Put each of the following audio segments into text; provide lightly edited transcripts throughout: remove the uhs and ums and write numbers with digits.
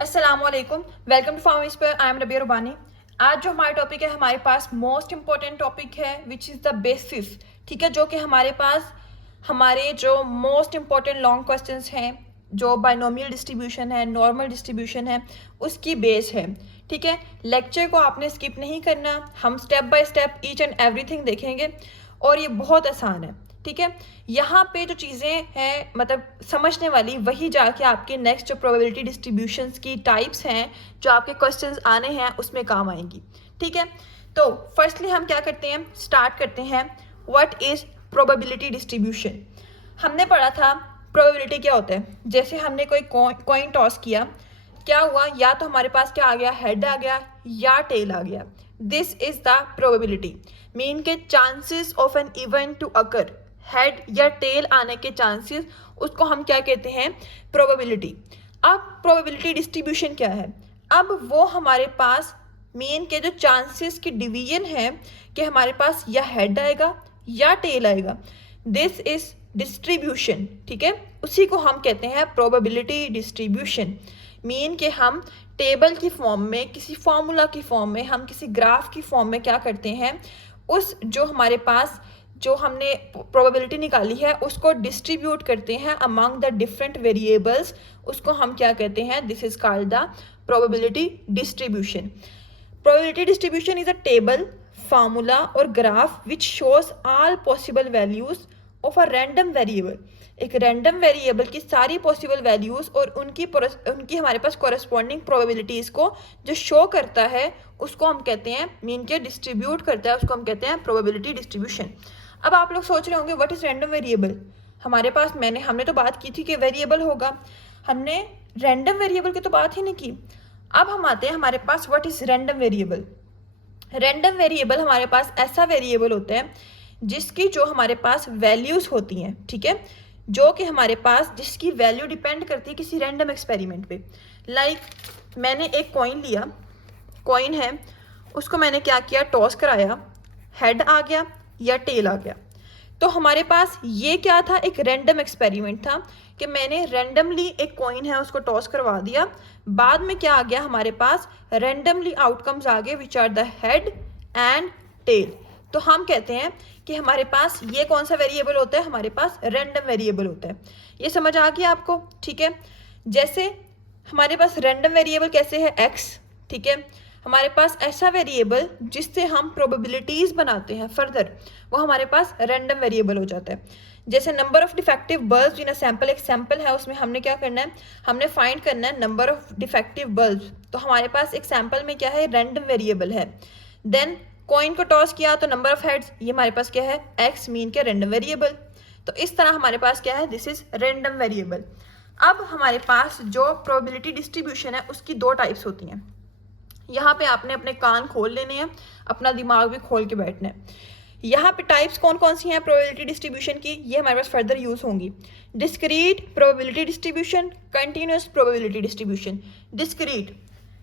अस्सलामुअलैकुम, welcome to फार्मिस पर। I am Rabia Rubani. आज जो हमारा टॉपिक है, हमारे पास मोस्ट इंपॉर्टेंट टॉपिक है विच इज़ द बेसिस। ठीक है, जो कि हमारे पास हमारे जो मोस्ट इंपॉर्टेंट लॉन्ग क्वेश्चंस हैं, जो बाइनोमियल डिस्ट्रीब्यूशन है, नॉर्मल डिस्ट्रीब्यूशन है, उसकी बेस है। ठीक है, लेक्चर को आपने स्किप नहीं करना, हम step by step each and everything देखेंगे और ये बहुत आसान है। ठीक है, यहाँ पे जो चीज़ें हैं मतलब समझने वाली, वही जाके आपके नेक्स्ट जो प्रोबेबिलिटी डिस्ट्रीब्यूशंस की टाइप्स हैं जो आपके क्वेश्चंस आने हैं उसमें काम आएंगी। ठीक है, तो फर्स्टली हम क्या करते हैं, स्टार्ट करते हैं व्हाट इज़ प्रोबेबिलिटी डिस्ट्रीब्यूशन। हमने पढ़ा था प्रोबेबिलिटी क्या होता है। जैसे हमने कोई कॉइन टॉस किया, क्या हुआ, या तो हमारे पास क्या आ गया, हेड आ गया या टेल आ गया। This is the probability, mean के chances of an event to occur, head या टेल आने के चांसेस, उसको हम क्या कहते हैं, प्रोबेबिलिटी। अब प्रोबेबिलिटी डिस्ट्रीब्यूशन क्या है, अब वो हमारे पास मेन के जो चांसेस की डिवीजन है कि हमारे पास या हेड आएगा या टेल आएगा, दिस इज डिस्ट्रीब्यूशन। ठीक है, उसी को हम कहते हैं प्रोबेबिलिटी डिस्ट्रीब्यूशन। मीन कि हम टेबल की फॉर्म में, किसी फॉर्मूला की फॉर्म में, हम किसी ग्राफ की फॉर्म में क्या करते हैं, उस जो हमारे पास जो हमने प्रोबेबिलिटी निकाली है उसको डिस्ट्रीब्यूट करते हैं अमंग द डिफरेंट वेरिएबल्स, उसको हम क्या कहते हैं, this is called the probability distribution. Probability distribution is a table, formula और graph which shows all possible values of a random variable. एक रैंडम वेरिएबल की सारी पॉसिबल वैल्यूज और उनकी हमारे पास कॉरेस्पॉन्डिंग प्रोबेबिलिटीज को जो शो करता है उसको हम कहते हैं, मीन के डिस्ट्रीब्यूट करता है, उसको हम कहते हैं प्रोबेबिलिटी डिस्ट्रीब्यूशन। अब आप लोग सोच रहे होंगे व्हाट इज रैंडम वेरिएबल। हमारे पास हमने तो बात की थी कि वेरिएबल होगा, हमने रैंडम वेरिएबल की तो बात ही नहीं की। अब हम आते हैं हमारे पास what is random variable. Random variable हमारे पास ऐसा वेरिएबल होता है जिसकी जो हमारे पास वैल्यूज होती हैं, ठीक है, जो कि हमारे पास जिसकी वैल्यू डिपेंड करती है किसी रैंडम एक्सपेरिमेंट पे। लाइक मैंने एक कॉइन लिया, कॉइन है, उसको मैंने क्या किया, टॉस कराया, हेड आ गया या टेल आ गया। तो हमारे पास ये क्या था, एक रैंडम एक्सपेरिमेंट था कि मैंने रैंडमली एक कॉइन है उसको टॉस करवा दिया, बाद में क्या आ गया हमारे पास, रैंडमली आउटकम्स आ गए which are the head and tail. तो हम कहते हैं कि हमारे पास ये कौन सा वेरिएबल होता है, हमारे पास रैंडम वेरिएबल होता है। ये समझ आ गया आपको, ठीक है। जैसे हमारे पास रैंडम वेरिएबल कैसे है, एक्स, ठीक है, हमारे पास ऐसा वेरिएबल जिससे हम प्रोबेबिलिटीज बनाते हैं फर्दर, वो हमारे पास रैंडम वेरिएबल हो जाता है। जैसे number of defective bulbs in a sample, एक सैंपल है, उसमें हमने क्या करना है, हमने फाइंड करना है नंबर ऑफ डिफेक्टिव बल्ब्स। तो हमारे पास एक सैंपल में क्या है, रैंडम वेरिएबल है। देन कॉइन को टॉस किया तो नंबर ऑफ हेड्स, ये हमारे पास क्या है, एक्स, मीन के रैंडम वेरिएबल। तो इस तरह हमारे पास क्या है, दिस इज रैंडम वेरिएबल। अब हमारे पास जो प्रोबेबिलिटी डिस्ट्रीब्यूशन है उसकी दो टाइप्स होती हैं। यहाँ पे आपने अपने कान खोल लेने हैं, अपना दिमाग भी खोल के बैठना है। यहाँ पे टाइप्स कौन कौन सी हैं प्रोबेबिलिटी डिस्ट्रीब्यूशन की, ये हमारे पास फर्दर यूज होंगी। Discrete probability distribution, continuous probability distribution.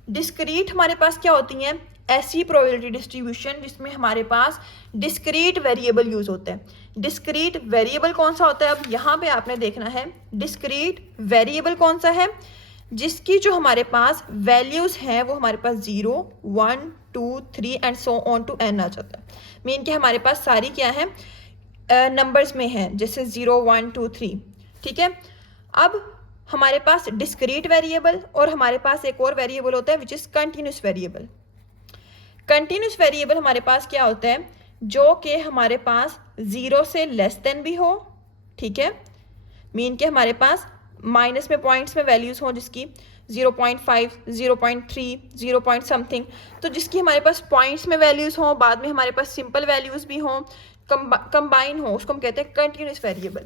Discrete हमारे पास क्या होती हैं, ऐसी प्रोबेबिलिटी डिस्ट्रीब्यूशन जिसमें हमारे पास डिस्क्रीट वेरिएबल यूज होता है। डिस्क्रीट वेरिएबल कौन सा होता है, अब यहाँ पे आपने देखना है डिस्क्रीट वेरिएबल कौन सा है, जिसकी जो हमारे पास वैल्यूज हैं वो हमारे पास 0, 1, 2, 3 and so on to n आ जाता है। मीन कि हमारे पास सारी क्या है, नंबर्स में है, जैसे 0, 1, 2, 3, ठीक है। अब हमारे पास डिस्क्रीट वेरिएबल और हमारे पास एक और वेरिएबल होता है which is continuous variable. Continuous variable हमारे पास क्या होता है, जो कि हमारे पास 0 से लेस देन भी हो, ठीक है, मीन के हमारे पास माइनस में पॉइंट्स में वैल्यूज हो जिसकी 0.5, 0.3, 0 पॉइंट समथिंग, तो जिसकी हमारे पास पॉइंट्स में वैल्यूज हो, बाद में हमारे पास सिंपल वैल्यूज भी हो, कंबाइन हो, उसको हम कहते हैं कंटिन्यूस वेरिएबल।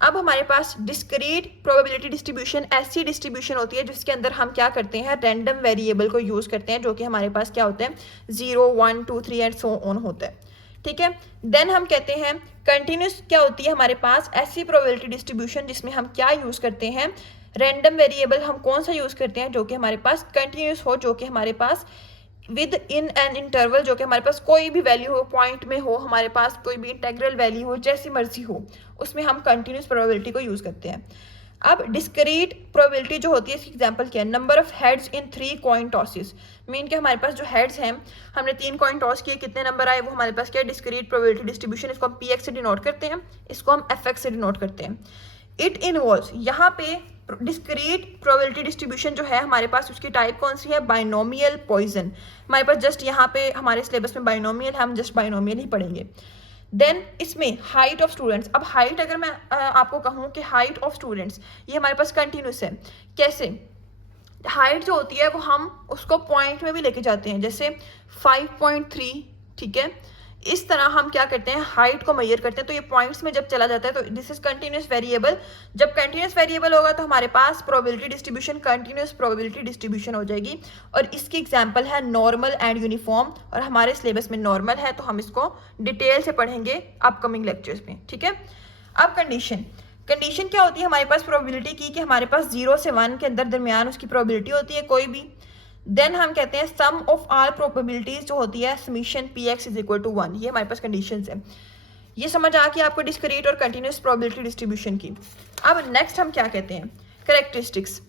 अब हमारे पास डिस्क्रीट प्रोबेबिलिटी डिस्ट्रीब्यूशन ऐसी डिस्ट्रीब्यूशन होती है जिसके अंदर हम क्या करते हैं, रैंडम वेरिएबल को यूज करते हैं, जो कि हमारे पास क्या होता है, 0, 1, 2, 3 एंड सो ऑन होता है, ठीक है। देन हम कहते हैं कंटिन्यूस क्या होती है, हमारे पास ऐसी प्रोबेबिलिटी डिस्ट्रीब्यूशन जिसमें हम क्या यूज करते हैं, रैंडम वेरिएबल हम कौन सा यूज करते हैं जो कि हमारे पास कंटिन्यूस हो, जो कि हमारे पास विद इन एन इंटरवल, जो कि हमारे पास कोई भी वैल्यू हो, पॉइंट में हो, हमारे पास कोई भी इंटेग्रल वैल्यू हो, जैसी मर्जी हो, उसमें हम कंटिन्यूस प्रोबेबिलिटी को यूज करते हैं। अब डिस्क्रीट प्रोबेबिलिटी जो होती है, इसकी एग्जांपल क्या है, number of heads in 3 coin tosses. Mean कि हमारे पास जो हेड्स हैं, हमने 3 कॉइन टॉस किए, कितने नंबर आए, वो हमारे पास क्या है, डिस्क्रीट प्रोबेबिलिटी डिस्ट्रीब्यूशन। इसको हम px से डिनोट करते हैं, इसको हम fx से डिनोट करते हैं। इट इन्वॉल्व्स, यहाँ पे डिस्क्रीट प्रोबेबिलिटी डिस्ट्रीब्यूशन जो है हमारे पास, उसकी टाइप कौन सी है, बाइनोमियल पॉइजन। हमारे पास जस्ट यहाँ पे हमारे सिलेबस में बाइनोमियल है, हम जस्ट बाइनोमियल ही पढ़ेंगे। देन इसमें हाइट ऑफ स्टूडेंट्स। अब हाइट अगर मैं आपको कहूँ कि हाइट ऑफ स्टूडेंट्स ये हमारे पास कंटिन्यूस है, कैसे, हाइट जो होती है वो हम उसको पॉइंट में भी लेके जाते हैं, जैसे 5.3, ठीक है, इस तरह हम क्या करते हैं, हाइट को मेजर करते हैं। तो ये पॉइंट्स में जब चला जाता है तो दिस इज कंटिन्यूस वेरिएबल। जब कंटिन्यूस वेरिएबल होगा तो हमारे पास probability distribution continuous probability distribution हो जाएगी। और इसकी एग्जांपल है नॉर्मल एंड यूनिफॉर्म, और हमारे सिलेबस में नॉर्मल है तो हम इसको डिटेल से पढ़ेंगे अपकमिंग लेक्चर्स में, ठीक है। अब कंडीशन, कंडीशन क्या होती है हमारे पास प्रोबेबिलिटी की, कि हमारे पास 0 से 1 के अंदर दरमियान उसकी प्रोबेबिलिटी होती है कोई भी। देन हम कहते हैं सम ऑफ ऑल प्रोबेबिलिटीज जो होती है summation px is equal to 1। ये हमारे पास कंडीशंस है। ये समझ आ कि आपको डिस्क्रीट और कंटिन्यूस प्रोबेबिलिटी डिस्ट्रीब्यूशन की। अब नेक्स्ट हम क्या कहते हैं, characteristics.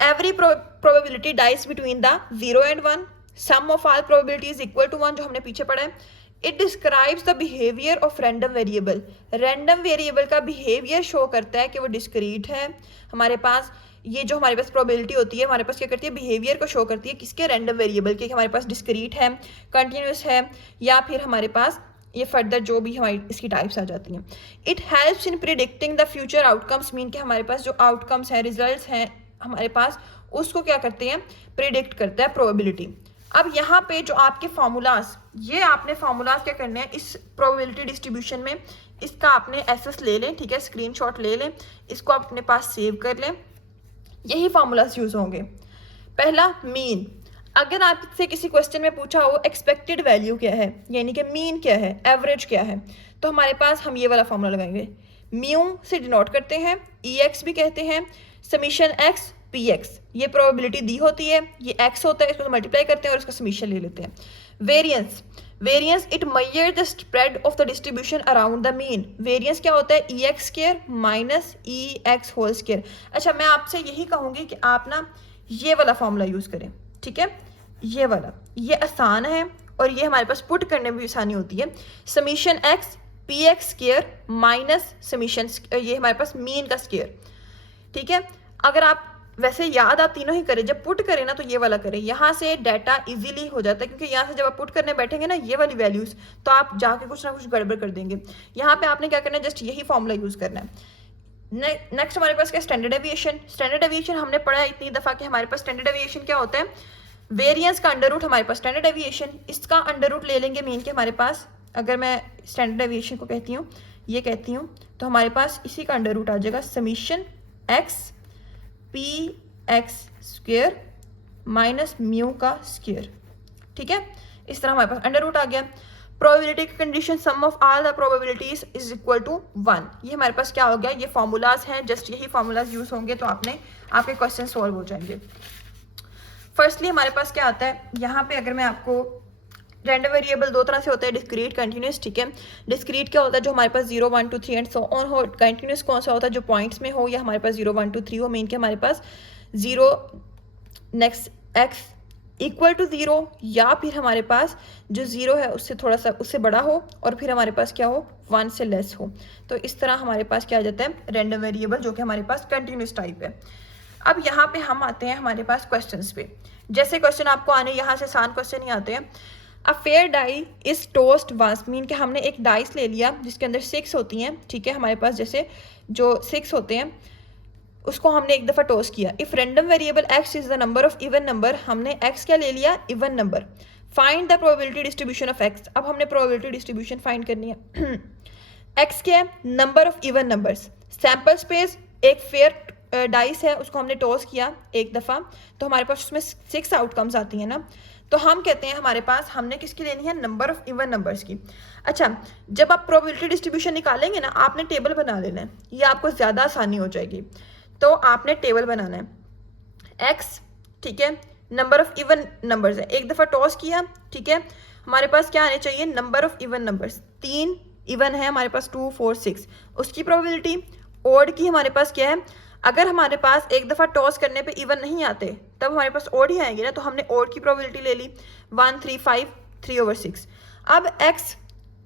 Every probability dies between the 0 and 1, sum of all probability is equal to 1, जो हमने पीछे पढ़ा है। It describes the behaviour of random variable. Random variable का बिहेवियर शो करता है कि वो डिस्क्रीट है। हमारे पास ये जो हमारे पास प्रोबेबिलिटी होती है हमारे पास क्या करती है, बिहेवियर को शो करती है, किसके, रैंडम वेरिएबल के, हमारे पास डिस्क्रीट है, कंटिन्यूस है, या फिर हमारे पास ये फर्दर जो भी हमारी इसकी टाइप्स आ जाती हैं। It helps in predicting the future outcomes. Mean कि हमारे पास जो आउटकम्स हैं, रिजल्ट्स हैं हमारे पास, उसको क्या करते हैं, प्रिडिक्ट करता है प्रोबेबिलिटी। अब यहाँ पे जो आपके फार्मूलाज, ये आपने फार्मूलाज क्या करने हैं इस प्रोबेबिलिटी डिस्ट्रीब्यूशन में, इसका आपने एसएस ले लें, ठीक है, स्क्रीनशॉट ले लें, इसको आप अपने पास सेव कर लें। यही फार्मूलाज यूज होंगे। पहला मीन, अगर आपसे किसी क्वेश्चन में पूछा हो एक्सपेक्टेड वैल्यू क्या है, यानी कि मीन क्या है, एवरेज क्या है, तो हमारे पास हम ये वाला फार्मूला लगाएंगे। म्यू से डिनोट करते हैं, EX भी कहते हैं, समीशन x px, ये प्रोबेबिलिटी दी होती है, ये x होता है, इसको मल्टीप्लाई करते हैं और इसका समीशन ले लेते हैं। Variance, variance it measure the spread of the distribution around the mean. Variance क्या होता है, EX square minus EX whole square. अच्छा, मैं आपसे यही कहूँगी कि आप ना ये वाला फॉर्मूला यूज़ करें, ठीक है, ये वाला, ये आसान है और ये हमारे पास पुट करने में भी आसानी होती है। Summation x px square minus summation, ये हमारे पास मीन का स्क्वायर, ठीक है। अगर आप वैसे याद आप तीनों ही करें, जब पुट करें ना तो ये वाला करें, यहाँ से डाटा इजीली हो जाता है, क्योंकि यहाँ से जब आप पुट करने बैठेंगे ना ये वाली वैल्यूज, तो आप जाके कुछ ना कुछ गड़बड़ कर देंगे। यहाँ पे आपने क्या करना है, जस्ट यही फॉर्मूला यूज करना है। नेक्स्ट हमारे पास क्या, स्टैंडर्ड डेविएशन। स्टैंडर्ड डेविएशन हमने पढ़ा है इतनी दफा कि हमारे पास स्टैंडर्ड डेविएशन क्या होता है, वेरिएंस का अंडर रूट हमारे पास स्टैंडर्ड डेविएशन, इसका अंडर रूट ले लेंगे मीन के हमारे पास। अगर मैं स्टैंडर्ड डेविएशन को कहती हूँ, ये कहती हूँ, तो हमारे पास इसी का अंडर रूट आ जाएगा, summation x px square minus mu का स्क्वायर, ठीक है। इस तरह हमारे पास अंडर रूट आ गया। प्रोबेबिलिटी की condition sum of all the probabilities is equal to 1। ये हमारे पास क्या हो गया, ये फॉर्मूलाज हैं, जस्ट यही फॉर्मूलाज यूज होंगे तो आपके क्वेश्चन सॉल्व हो जाएंगे। फर्स्टली हमारे पास क्या आता है, यहाँ पे अगर मैं आपको, रैंडम वेरिएबल दो तरह से होता है, डिस्क्रीट, कंटिन्यूस, ठीक है। डिस्क्रीट क्या होता है, जो हमारे पास 0 1 2 3 एंड सो ऑन हो। कंटिन्यूस कौन सा होता है, जो पॉइंट्स में हो या हमारे पास 0 1 2 3 हो। मीन के हमारे पास 0 नेक्स्ट x इक्वल टू 0, या फिर हमारे पास जो 0 है उससे थोड़ा सा उससे बड़ा हो, और फिर हमारे पास क्या हो, 1 से लेस हो। तो इस तरह हमारे पास क्या आ जाता है, रैंडम वेरिएबल, जो कि हमारे पास कंटिन्यूस टाइप है। अब यहाँ पे हम आते हैं हमारे पास क्वेश्चंस पे। जैसे क्वेश्चन आपको आने, यहाँ से आसान क्वेश्चन ही आते हैं। A fair die is tossed once, mean कि हमने एक डाइस ले लिया जिसके अंदर 6 होती हैं, ठीक है। हमारे पास जैसे जो 6 होते हैं उसको हमने एक दफ़ा टॉस किया। If random variable x is the number of even number, हमने x क्या ले लिया, even number. Find the probability distribution of x। अब हमने प्रोबेबिलिटी डिस्ट्रीब्यूशन फाइंड करनी है। x क्या है, number of even numbers. Sample space, एक फेयर डाइस है, उसको हमने टॉस किया एक दफ़ा, तो हमारे पास उसमें 6 आउटकम्स आती हैं ना, तो हम कहते हैं हमारे पास हमने किसकी लेनी है, नंबर ऑफ इवन नंबर्स की। अच्छा, जब आप प्रोबेबिलिटी डिस्ट्रीब्यूशन निकालेंगे ना, आपने टेबल बना लेना है, ये आपको ज़्यादा आसानी हो जाएगी। तो आपने टेबल बनाना है, x, ठीक है, नंबर ऑफ इवन नंबर्स है, एक दफ़ा टॉस किया, ठीक है। हमारे पास क्या आने चाहिए, number of even numbers, 3 even है हमारे पास, 2 4 6, उसकी प्रोबेबिलिटी। ओड की हमारे पास क्या है, अगर हमारे पास एक दफ़ा टॉस करने पे इवन नहीं आते तब हमारे पास ओड ही आएंगे ना, तो हमने ओड की प्रोबेबिलिटी ले ली 1 3 5 3/6। अब x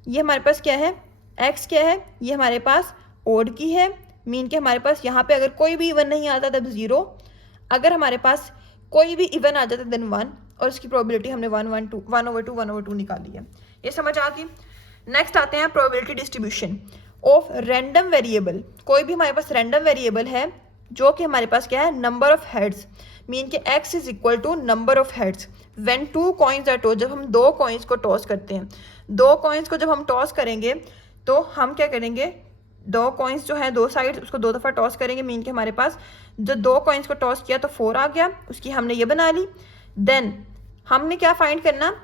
ये हमारे पास क्या है, x क्या है, ये हमारे पास ओड की है, मीन के हमारे पास यहाँ पे अगर कोई भी इवन नहीं आता तब 0, अगर हमारे पास कोई भी इवन आ जाता देन 1, और इसकी प्रोबेबिलिटी हमने 1/2 निकाली है। ये समझ आ गई। नेक्स्ट आते हैं probability distribution of random variable. कोई भी हमारे पास रैंडम वेरिएबल है जो कि हमारे पास क्या है, नंबर ऑफ हेड्स, मीन के x is equal to number of heads when 2 coins are toss. जब हम 2 कॉइन्स को टॉस करते हैं, 2 कॉइन्स को जब हम टॉस करेंगे तो हम क्या करेंगे, 2 कॉइन्स जो है 2 साइड उसको 2 दफ़ा टॉस करेंगे, मीन के हमारे पास जो 2 कॉइन्स को टॉस किया तो 4 आ गया, उसकी हमने ये बना ली। देन हमने क्या फाइंड करना,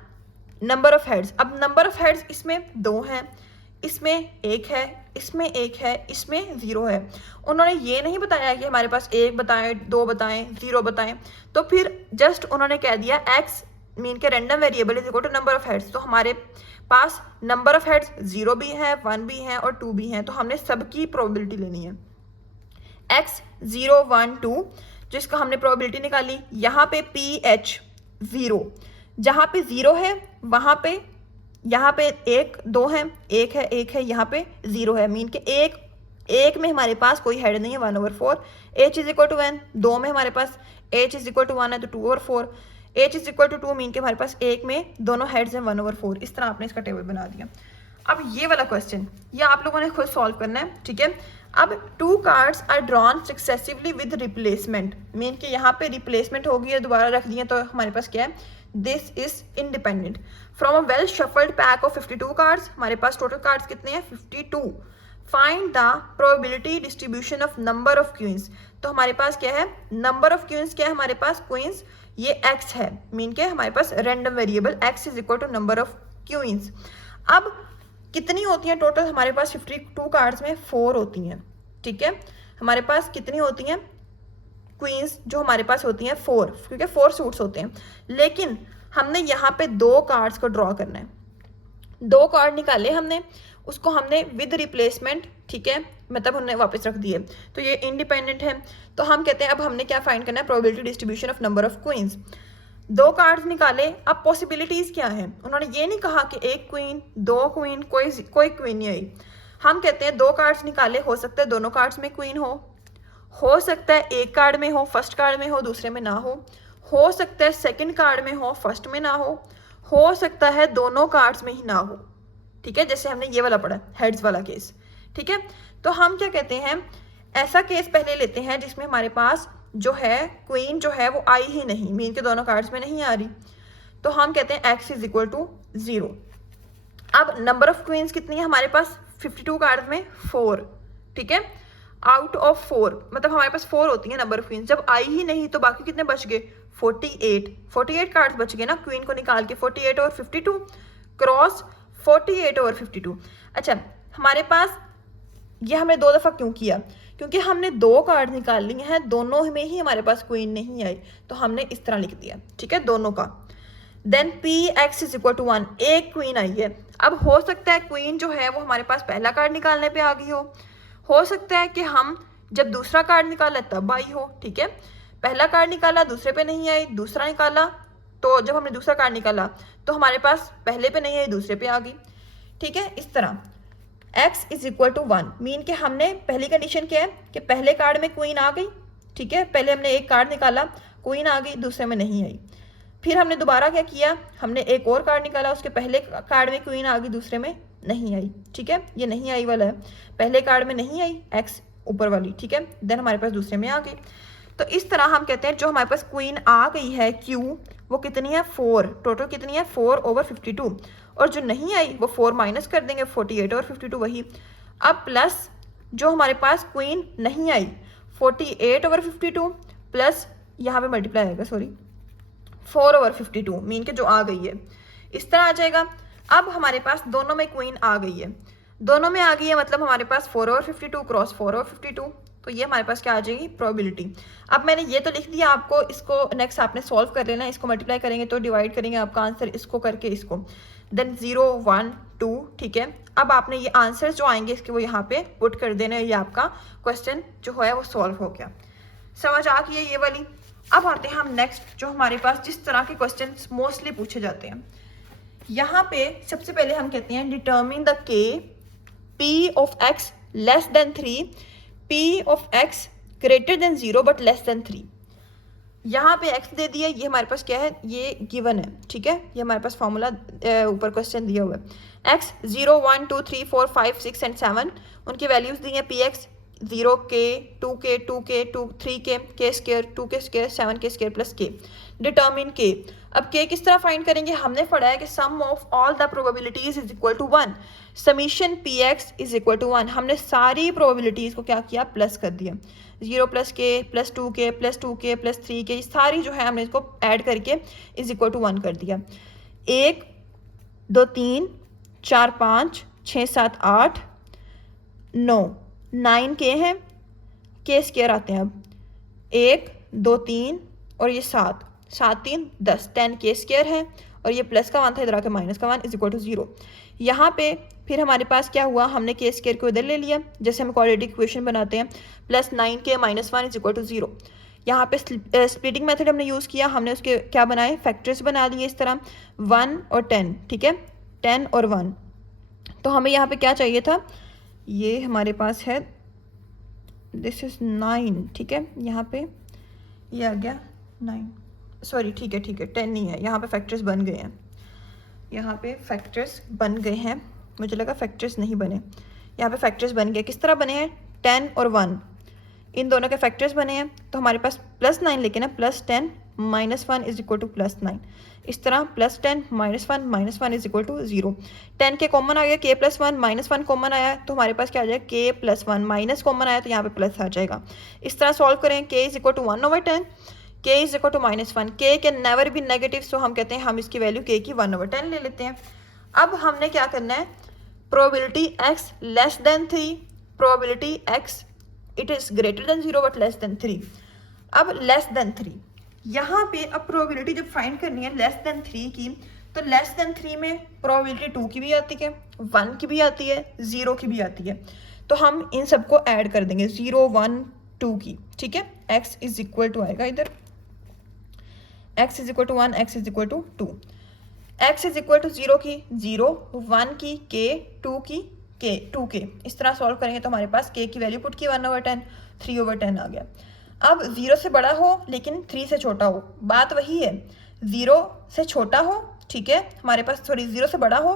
नंबर ऑफ हेड्स। अब नंबर ऑफ हेड्स इसमें 2 हैं, इसमें 1 है, इसमें 1 है, इसमें 0 है। उन्होंने ये नहीं बताया कि हमारे पास 1 बताएं, 2 बताएं, 0 बताएं, तो फिर जस्ट उन्होंने कह दिया x मीन के random variable is equal to number of heads. तो हमारे पास नंबर ऑफ हेड्स 0 भी है, 1 भी है और 2 भी हैं, तो हमने सबकी प्रोबेबिलिटी लेनी है। x 0 1 2 जिसका हमने प्रोबेबिलिटी निकाली, यहाँ पे PH 0, जहाँ पे 0 है वहाँ पे, यहाँ पे 1 2 है, 1 है 1 है, यहाँ पे 0 है, मीन के एक में हमारे पास कोई हेड नहीं है 1/4। h is equal to n, 2 में हमारे पास h इज इक्वल टू 1 है तो 2/4, h is equal to 2 mean के हमारे पास एक में दोनों हेड्स हैं 1/4। इस तरह आपने इसका टेबल बना दिया। अब ये वाला क्वेश्चन ये आप लोगों ने खुद सॉल्व करना है, ठीक है। अब 2 cards are drawn successively with replacement, mean के यहाँ पे रिप्लेसमेंट होगी है, दोबारा रख दिए, तो हमारे पास क्या है, this is independent from a well shuffled pack of 52 cards. हमारे पास टोटल कार्ड्स कितने हैं, 52। Find the probability distribution of number of queens. तो हमारे पास क्या है, नंबर ऑफ क्वींस क्या है हमारे पास, क्वींस ये x है, मीन के हमारे पास random variable x is equal to number of queens. अब कितनी होती हैं टोटल, हमारे पास 52 कार्ड्स में 4 होती हैं, ठीक है। हमारे पास कितनी होती हैं क्वींस, जो हमारे पास होती हैं 4, क्योंकि 4 सूट्स होते हैं। लेकिन हमने यहाँ पे 2 कार्ड्स को ड्रॉ करना है, 2 कार्ड निकाले हमने, उसको हमने विद रिप्लेसमेंट, ठीक है, मतलब हमने वापस रख दिए, तो ये इंडिपेंडेंट है। तो हम कहते हैं अब हमने क्या फाइंड करना है, probability distribution of number of queens. 2 cards निकाले, अब पॉसिबिलिटीज क्या है, उन्होंने ये नहीं कहा कि 1 क्वीन 2 क्वीन, कोई क्वीन नहीं आई। हम कहते हैं 2 कार्ड्स निकाले, हो सकता है दोनों कार्ड्स में क्वीन हो सकता है एक कार्ड में हो, फर्स्ट कार्ड में हो, दूसरे में ना हो सकता है सेकंड कार्ड में हो, फर्स्ट में ना हो सकता है दोनों कार्ड्स में ही ना हो, ठीक है, जैसे हमने ये वाला पढ़ा हेड्स वाला केस, ठीक है। तो हम क्या कहते हैं, ऐसा केस पहले लेते हैं जिसमें हमारे पास जो है क्वीन जो है वो आई ही नहीं, मीन के दोनों कार्ड्स में नहीं आ रही, तो हम कहते हैं x इज इक्वल टू 0। अब नंबर ऑफ क्वींस कितनी है हमारे पास, 52 कार्ड्स में 4, ठीक है, आउट ऑफ 4, मतलब हमारे पास 4 होती है नंबर ऑफ क्वींस, जब आई ही नहीं तो बाकी कितने बच गए, 48 कार्ड्स बच गए ना, क्वीन को निकाल के 48/52 क्रॉस 48/52। अच्छा, हमारे पास ये हमने 2 दफ़ा क्यों किया, क्योंकि हमने 2 कार्ड निकाल लिए हैं, दोनों में ही हमारे पास क्वीन नहीं आई, तो हमने इस तरह लिख दिया, ठीक है, दोनों का। Then PX is equal to 1, एक क्वीन आई है। अब हो सकता है क्वीन जो है वो हमारे पास पहला कार्ड निकालने पे आ गई हो सकता है कि हम जब दूसरा कार्ड निकाला तब आई हो, ठीक है, पहला कार्ड निकाला दूसरे पे नहीं आई, दूसरा निकाला तो जब हमने दूसरा कार्ड निकाला तो हमारे पास पहले पे नहीं आई, दूसरे पे आ गई, ठीक है। इस तरह x is equal to 1, mean के हमने पहली कंडीशन क्या है कि पहले कार्ड में क्वीन आ गई, ठीक है, पहले हमने एक कार्ड निकाला, क्वीन आ गई, दूसरे में नहीं आई। फिर हमने दोबारा क्या किया, हमने एक और कार्ड निकाला, उसके पहले कार्ड में क्वीन आ गई, दूसरे में नहीं आई, ठीक है, ये नहीं आई वाला है, पहले कार्ड में नहीं आई x ऊपर वाली, ठीक है, देन हमारे पास दूसरे में आ गई। तो इस तरह हम कहते हैं जो हमारे पास क्वीन आ गई है Q वो कितनी है 4, टोटल कितनी है 4/52, और जो नहीं आई वो 4 माइनस कर देंगे 48/52 वही। अब प्लस जो हमारे पास क्वीन नहीं आई 48/52 प्लस यहाँ पे मल्टीप्लाई आएगा, सॉरी 4/52 मीन के जो आ गई है, इस तरह आ जाएगा। अब हमारे पास दोनों में क्वीन आ गई है, दोनों में आ गई है, मतलब हमारे पास 4/52 क्रॉस 4/52, तो ये हमारे पास क्या आ जाएगी, प्रोबेबिलिटी। अब मैंने ये तो लिख दिया आपको, इसको नेक्स्ट आपने सॉल्व कर लेना है। इसको मल्टीप्लाई करेंगे तो डिवाइड करेंगे आपका आंसर इसको करके इसको, देन 0 1 2, ठीक है। अब आपने ये आंसर जो आएंगे इसके वो यहाँ पे पुट कर देना है। ये आपका क्वेश्चन जो है वो सॉल्व हो गया। समझ आ गई है ये वाली। अब आते हैं हम नेक्स्ट, जो हमारे पास जिस तरह के क्वेश्चन मोस्टली पूछे जाते हैं। यहाँ पे सबसे पहले हम कहते हैं डिटर्मिन द के P of x less than 3, P of x greater than 0 but less than 3। यहाँ पे x दे दिया, ये हमारे पास क्या है, ये गिवन है, ठीक है। ये हमारे पास फॉर्मूला ऊपर क्वेश्चन दिया हुआ है। x 0 1 2 3 4 5 6 एंड 7 उनकी वैल्यूज दी हैं। पी एक्स 0 के 2 के 2 के 2 3 के स्केयर 2 के स्केयर 7 के स्केयर प्लस के। डिटर्मिन के। अब के किस तरह फाइंड करेंगे, हमने पढ़ा है कि sum of all the probabilities is equal to 1, summation p x is equal to 1। हमने सारी प्रोबेबिलिटीज को क्या किया, प्लस कर दिया। 0 प्लस के प्लस 2 के प्लस 2 के प्लस 3 के, सारी जो है हमने इसको ऐड करके इज इक्वल टू 1 कर दिया। 1 2 3 4 5 6 7 8 9 9 के हैं, के स्केयर आते हैं। अब 1 2 3 और ये 7 7 3 10 10 के स्केयर है, और ये प्लस का 1 था, इधर आके माइनस का 1 इज इक्वल टू 0। यहाँ पे फिर हमारे पास क्या हुआ, हमने के स्केयर को इधर ले लिया, जैसे हम क्वाड्रेटिक इक्वेशन बनाते हैं। Plus 9k minus 1 is equal to 0। यहाँ पे स्प्लिटिंग मेथड हमने यूज़ किया, हमने उसके क्या बनाए, फैक्टर्स बना दिए इस तरह 1 और 10, ठीक है, 10 और 1। तो हमें यहाँ पे क्या चाहिए था, ये हमारे पास है दिस इज 9, ठीक है। यहाँ पे ये आ गया 9, सॉरी ठीक है 10 नहीं है, यहाँ पे फैक्टर्स बन गए हैं, यहाँ पे फैक्टर्स बन गए हैं, मुझे लगा फैक्टर्स नहीं बने, यहाँ पे फैक्टर्स बन गए। किस तरह बने हैं, 10 और 1 इन दोनों के फैक्टर्स बने हैं। तो हमारे पास प्लस 9 लेकिन है, plus 10 minus 1 is equal to plus 9, इस तरह plus 10 minus 1 is equal to 0। 10 के कॉमन आ गया, के प्लस 1 माइनस 1 कॉमन आया, तो हमारे पास क्या आ जाएगा, के प्लस 1 माइनस कॉमन आया तो यहाँ पे प्लस आ जाएगा। इस तरह सॉल्व करें, के इज इक्वल टू 1/10, के इज इक्वल टू -1, के कैन नेवर बी नेगेटिव, सो हम कहते हैं हम इसकी वैल्यू के की 1/10 ले लेते हैं। अब हमने क्या करना है, probability x less than 3, probability x it is greater than 0 but less than 3। अब लेस देन 3 यहाँ पे, अब प्रोबेबिलिटी जब फाइंड करनी है लेस देन 3 की, तो लेस देन 3 में प्रोबेबिलिटी 2 की भी आती है, 1 की भी आती है, 0 की भी आती है। तो हम इन सबको ऐड कर देंगे, 0 1 2 की, ठीक है। x इज इक्वल टू आएगा इधर, x is equal to 1, x is equal to 2, x is equal to 0 की 0, 1 की k, 2 की k, 2 के। इस तरह सॉल्व करेंगे तो हमारे पास k की वैल्यू पुट की 1/10, 3/10 आ गया। अब 0 से बड़ा हो लेकिन 3 से छोटा हो, बात वही है, 0 से छोटा हो, ठीक है, हमारे पास सॉरी 0 से बड़ा हो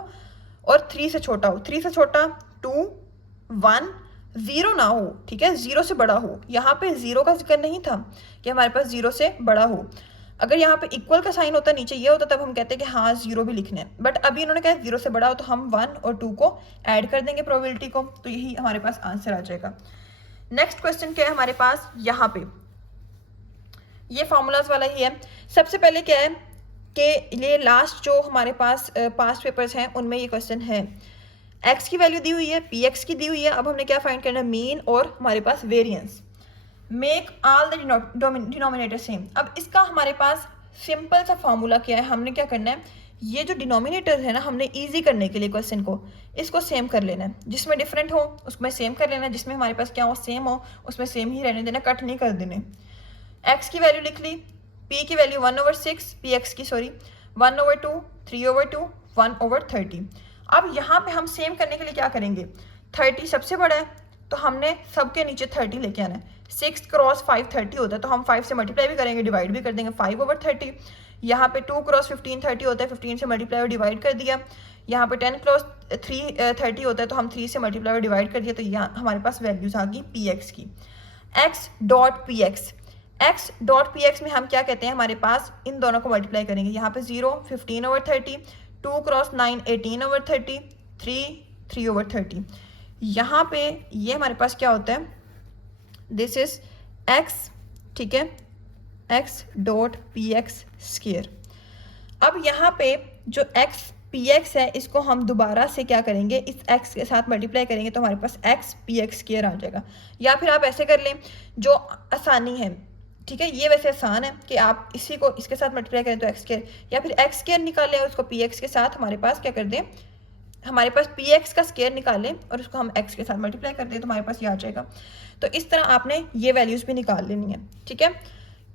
और 3 से छोटा हो, 3 से छोटा 2 1 0 ना हो, ठीक है, 0 से बड़ा हो। यहाँ पे 0 का जिक्र नहीं था कि हमारे पास 0 से बड़ा हो। अगर यहाँ पे इक्वल का साइन होता, नीचे ये होता, तब हम कहते हैं कि हाँ 0 भी लिखना है, बट अभी इन्होंने कहा 0 से बड़ा हो तो हम 1 और 2 को ऐड कर देंगे प्रोबेबिलिटी को, तो यही हमारे पास आंसर आ जाएगा। नेक्स्ट क्वेश्चन क्या है हमारे पास, यहाँ पे ये फॉर्मूलाज वाला ही है। सबसे पहले क्या है कि ये लास्ट जो हमारे पास पास्ट पेपर्स हैं उनमें ये क्वेश्चन है, x की वैल्यू दी हुई है, px की दी हुई है। अब हमने क्या फाइंड करना है, मीन और हमारे पास variance. Make all the denominator same. अब इसका हमारे पास सिंपल सा फॉर्मूला क्या है, हमने क्या करना है, ये जो डिनोमिनेटर है ना, हमने इजी करने के लिए क्वेश्चन को इसको सेम कर लेना है, जिसमें डिफरेंट हो उसमें सेम कर लेना है, जिसमें हमारे पास क्या हो सेम हो उसमें सेम ही रहने देना, कट नहीं कर देने। x की वैल्यू लिख ली, p की वैल्यू 1/6, px की सॉरी 1/2, 3/2, 1/30। अब यहाँ पे हम सेम करने के लिए क्या करेंगे, 30 सबसे बड़ा है तो हमने सबके नीचे 30 लेके आना है। 6 क्रॉस 5 30 होता है, तो हम 5 से मल्टीप्लाई भी करेंगे, डिवाइड भी कर देंगे, 5/30। यहाँ पे 2 क्रॉस 15 30 होता है, 15 से मल्टीप्लाई और डिवाइड कर दिया। यहाँ पे 10 क्रॉस 3 30 होता है, तो हम 3 से मल्टीप्लाई और डिवाइड कर दिया, तो यहाँ हमारे पास वैल्यूज आ गई px की। x.px में हम क्या कहते हैं, हमारे पास इन दोनों को मल्टीप्लाई करेंगे, यहाँ पे 0 15/30, 2 क्रॉस 9 18/30, 3 3/30। यहाँ पे ये हमारे पास क्या होता है, दिस इज x, ठीक है, x.px स्क्वायर। अब यहाँ पे जो x पी एक्स है इसको हम दोबारा से क्या करेंगे, इस एक्स के साथ मल्टीप्लाई करेंगे तो हमारे पास एक्स पी एक्स स्क्वायर आ जाएगा। या फिर आप ऐसे कर लें जो आसानी है, ठीक है, ये वैसे आसान है कि आप इसी को इसके साथ मल्टीप्लाई करें तो एक्स स्क्वायर, या फिर एक्स स्क्वायर निकालें उसको पी एक्स के साथ हमारे पास क्या कर दें, हमारे पास पी एक्स का स्क्वायर निकालें और उसको हम एक्स के साथ मल्टीप्लाई कर दें तो हमारे पास ये आ जाएगा। तो इस तरह आपने ये वैल्यूज़ भी निकाल लेनी है, ठीक है,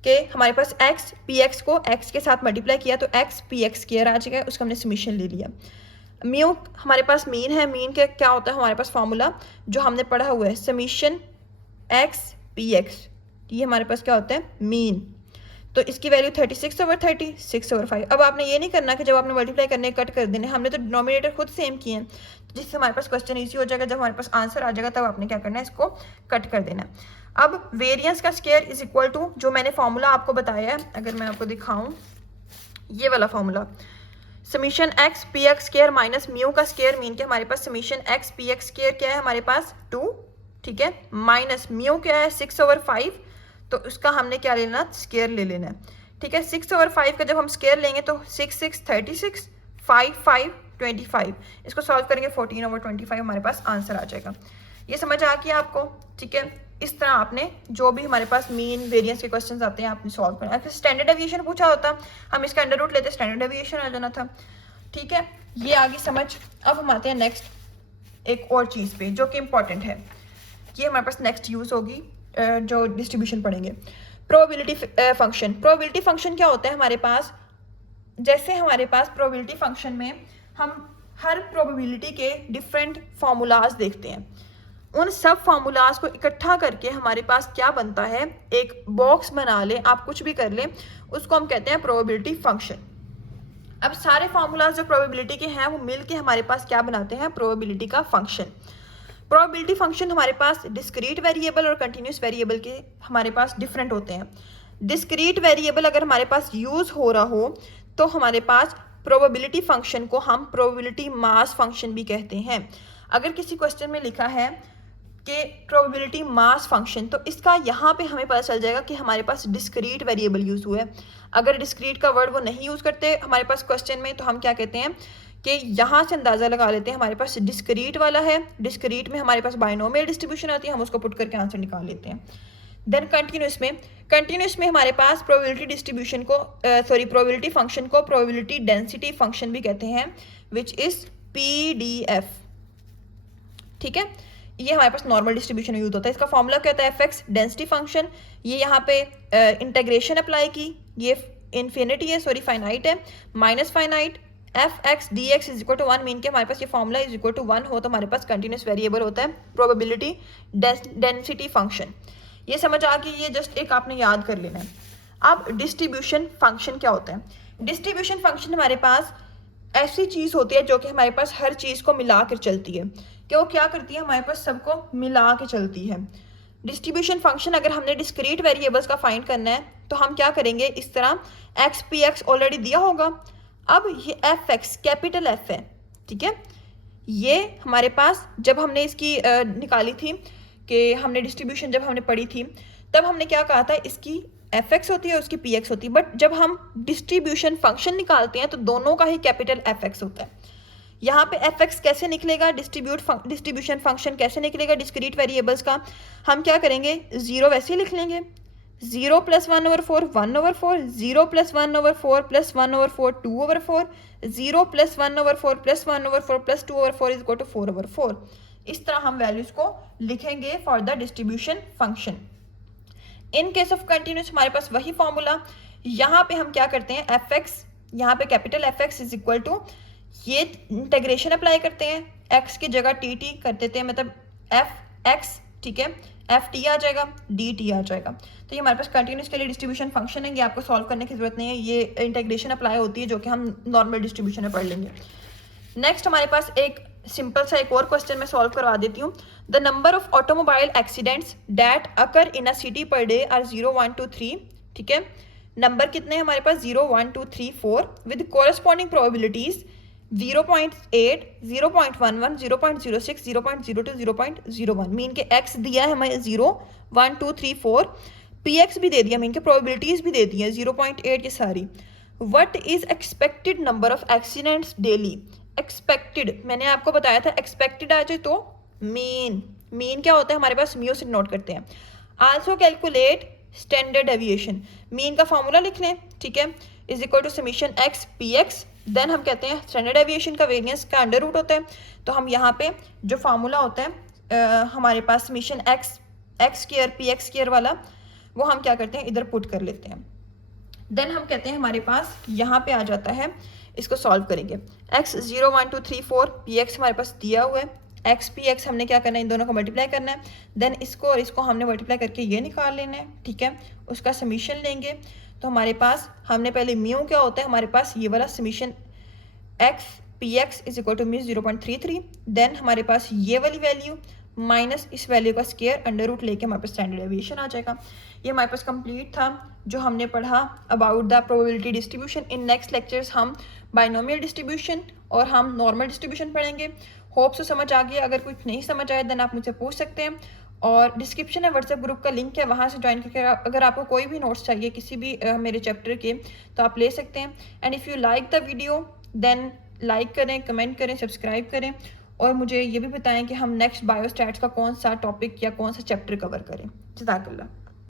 कि हमारे पास एक्स पी एक्स को एक्स के साथ मल्टीप्लाई किया तो एक्स पी एक्स स्क्वायर आ जाएगा, उसका हमने समीशन ले लिया। म्यू हमारे पास मीन है, मीन के क्या होता है हमारे पास फार्मूला जो हमने पढ़ा हुआ है, समीशन एक्स पी एक्स, ये हमारे पास क्या होता है मीन। तो इसकी वैल्यू 36/30 6/5। अब आपने ये नहीं करना कि जब आपने मल्टीप्लाई करने कट कर देने, हमने तो डिनोमिनेटर खुद सेम किए हैं, जिससे हमारे पास क्वेश्चन ईजी हो जाएगा। जब हमारे पास आंसर आ जाएगा तब आपने क्या करना है, इसको कट कर देना है। अब वेरिएंस का स्क्वायर इज इक्वल टू जो मैंने फॉर्मूला आपको बताया है, अगर मैं आपको दिखाऊं ये वाला formula, summation x p x square minus mu का स्क्वायर, मीन के हमारे पास summation x p x square क्या है हमारे पास 2, ठीक है, माइनस म्यू क्या है 6/5, तो उसका हमने क्या लेना, स्क्वायर ले लेना है, ठीक है। 6/5 का जब हम स्क्वायर लेंगे तो 6 6 36, 5 5 25, इसको सॉल्व करेंगे 14/25 हमारे पास आंसर आ जाएगा। ये समझ आ गया आपको, ठीक है। इस तरह आपने जो भी हमारे पास मीन वेरिएंस के क्वेश्चंस आते हैं आपने सॉल्व करना है। फिर स्टैंडर्ड डेविएशन पूछा होता, हम इसका अंडर रूट लेते, स्टैंडर्ड डेविएशन आ जाना था, ठीक है। ये आगे समझ। अब हम आते हैं नेक्स्ट एक और चीज़ पे जो कि इम्पॉर्टेंट है, ये हमारे पास नेक्स्ट यूज़ होगी जो डिस्ट्रीब्यूशन पढ़ेंगे, प्रोबेबिलिटी फंक्शन। प्रोबेबिलिटी फंक्शन क्या होता है हमारे पास, जैसे हमारे पास प्रोबेबिलिटी फंक्शन में हम हर प्रोबेबिलिटी के डिफरेंट फार्मूलाज देखते हैं, उन सब फार्मूलाज को इकट्ठा करके हमारे पास क्या बनता है, एक बॉक्स बना ले, आप कुछ भी कर लें, उसको हम कहते हैं प्रोबेबिलिटी फंक्शन। अब सारे फार्मूलाज जो प्रोबेबिलिटी के हैं वो मिल के हमारे पास क्या बनाते हैं, प्रोबेबिलिटी का फंक्शन। प्रोबेबिलिटी फंक्शन हमारे पास डिस्क्रीट वेरिएबल और कंटिन्यूस वेरिएबल के हमारे पास डिफरेंट होते हैं। डिस्क्रीट वेरिएबल अगर हमारे पास यूज़ हो रहा हो तो हमारे पास प्रोबेबिलिटी फंक्शन को हम प्रोबेबिलिटी मास फंक्शन भी कहते हैं। अगर किसी क्वेश्चन में लिखा है कि प्रोबेबिलिटी मास फंक्शन, तो इसका यहाँ पे हमें पता चल जाएगा कि हमारे पास डिस्क्रीट वेरिएबल यूज़ हुआ है। अगर डिस्क्रीट का वर्ड वो नहीं यूज़ करते हमारे पास क्वेश्चन में, तो हम क्या कहते हैं कि यहाँ से अंदाज़ा लगा लेते हैं हमारे पास डिस्क्रीट वाला है, डिस्क्रीट में हमारे पास बाइनोमियल डिस्ट्रीब्यूशन आती है, हम उसको पुट करके आंसर निकाल लेते हैं। देन कंटिन्यूस में हमारे पास प्रोबेबिलिटी डिस्ट्रीब्यूशन को प्रोबेबिलिटी फंक्शन को प्रोबेबिलिटी डेंसिटी फंक्शन भी कहते हैं, विच इज़ PDF, ठीक है। ये हमारे पास नॉर्मल डिस्ट्रीब्यूशन यूज होता है। इसका फॉर्मूला क्या होता है, एफएक्स डेंसिटी फंक्शन। ये यहाँ पे इंटेग्रेशन अप्लाई की, ये इन्फिनिटी है, सॉरी फाइनाइट है, minus finite f x d x is equal to 1, mean के हमारे पास ये फॉर्मूला इज इक्वल टू 1 हो तो हमारे पास कंटिन्यूस वेरिएबल होता है प्रोबेबिलिटी डेंसिटी फंक्शन। ये समझ आ गई, ये जस्ट एक आपने याद कर लेना है। अब डिस्ट्रीब्यूशन फंक्शन क्या होता है, डिस्ट्रीब्यूशन फंक्शन हमारे पास ऐसी चीज़ होती है जो कि हमारे पास हर चीज़ को मिला कर चलती है, कि वो क्या करती है, हमारे पास सबको मिला के चलती है। डिस्ट्रीब्यूशन फंक्शन अगर हमने डिस्क्रीट वेरिएबल्स का फाइंड करना है तो हम क्या करेंगे, इस तरह एक्स पी एक्स ऑलरेडी दिया होगा, अब ये एफ एक्स कैपिटल एफ है, ठीक है। ये हमारे पास जब हमने इसकी निकाली थी कि हमने डिस्ट्रीब्यूशन जब हमने पढ़ी थी तब हमने क्या कहा था, इसकी एफ एक्स होती है उसकी पी एक्स होती है, बट जब हम डिस्ट्रीब्यूशन फंक्शन निकालते हैं तो दोनों का ही कैपिटल एफ एक्स होता है। यहाँ पे एफ एक्स कैसे निकलेगा, डिस्ट्रीब्यूशन फंक्शन कैसे निकलेगा डिस्क्रीट वेरिएबल्स का, हम क्या करेंगे, जीरो वैसे ही लिख लेंगे, 0 + 1/4 1/4, 0 + 1/4 + 1/4 2/4, 0 + 1/4 + 1/4 + 2/4 इज इक्वल टू 4/4। इस तरह हम वैल्यूज को लिखेंगे for the distribution function. In case of continuous हमारे पास वही फॉर्मूला, यहाँ पे हम क्या करते हैं, एफ एक्स, यहाँ पे capital f x is equal to, ये इंटेग्रेशन अप्लाई करते हैं, एक्स की जगह टी टी कर देते हैं, मतलब एफ एक्स, ठीक है, एफ टी आ जाएगा, डी टी आ जाएगा। तो ये हमारे पास कंटिन्यूस के लिए डिस्ट्रीब्यूशन फंक्शन है, ये आपको सॉल्व करने की जरूरत नहीं है, ये इंटेग्रेशन अप्लाई होती है जो कि हम नॉर्मल डिस्ट्रीब्यूशन में पढ़ लेंगे। नेक्स्ट हमारे पास एक सिंपल सा एक और क्वेश्चन मैं सॉल्व करवा देती हूँ। The number of automobile accidents that occur in a city per day are 0 1 2 3, ठीक है। नंबर कितने हैं हमारे पास, 0 1 2 3 4 विद कोरस्पॉन्डिंग प्रोबेबिलिटीज 0.8 0.11 0.06 0.02 0.01, मीन के एक्स दिया है हमें 0 1 2 3 4, पी एक्स भी दे दिया, मीन के प्रोबेबिलिटीज भी दे दी है 0.8 की सारी, what is expected number of accidents daily. Expected मैंने आपको बताया था, एक्सपेक्टेड आ जाए तो मीन क्या होता है हमारे पास, म्यू से नोट करते हैं। Also calculate standard deviation, mean का फॉर्मूला लिख लें, ठीक है, is equal to summation x p x. Then हम कहते हैं स्टैंडर्ड डेविएशन का वेरिएंस का अंडर रूट होता है, तो हम यहाँ पे जो फार्मूला होता है हमारे पास summation x square p x square वाला, वो हम क्या करते हैं इधर पुट कर लेते हैं। देन हम कहते हैं हमारे पास यहाँ पे आ जाता है, इसको सॉल्व करेंगे। एक्स 0 1 2 3 4 पी एक्स हमारे पास दिया हुआ है, एक्स पी एक्स हमने क्या करना है, इन दोनों को मल्टीप्लाई करना है। देन इसको और इसको हमने मल्टीप्लाई करके ये निकाल लेना है, ठीक है, उसका समीशन लेंगे। तो हमारे पास हमने पहले म्यू क्या होता है हमारे पास ये वाला summation x p x is equal to mu 0.33। Then हमारे पास ये वाली वैल्यू माइनस इस वैल्यू का स्क्वायर अंडर रूट लेके हमारे पास स्टैंडर्ड डेविएशन आ जाएगा। ये हमारे पास कंप्लीट था जो हमने पढ़ा about the probability distribution. In next lectures हम बाइनोमियल डिस्ट्रीब्यूशन और हम नॉर्मल डिस्ट्रीब्यूशन पढ़ेंगे। होप सो समझ आ गया। अगर कुछ नहीं समझ आए देन आप मुझसे पूछ सकते हैं, और डिस्क्रिप्शन है व्हाट्सएप ग्रुप का लिंक है, वहाँ से ज्वाइन करके अगर आपको कोई भी नोट्स चाहिए किसी भी मेरे चैप्टर के तो आप ले सकते हैं। And if you like the video then like करें, कमेंट करें, सब्सक्राइब करें, और मुझे ये भी बताएं कि हम नेक्स्ट बायोस्टैट्स का कौन सा टॉपिक या कौन सा चैप्टर कवर करें। जज़ाकल्लाह।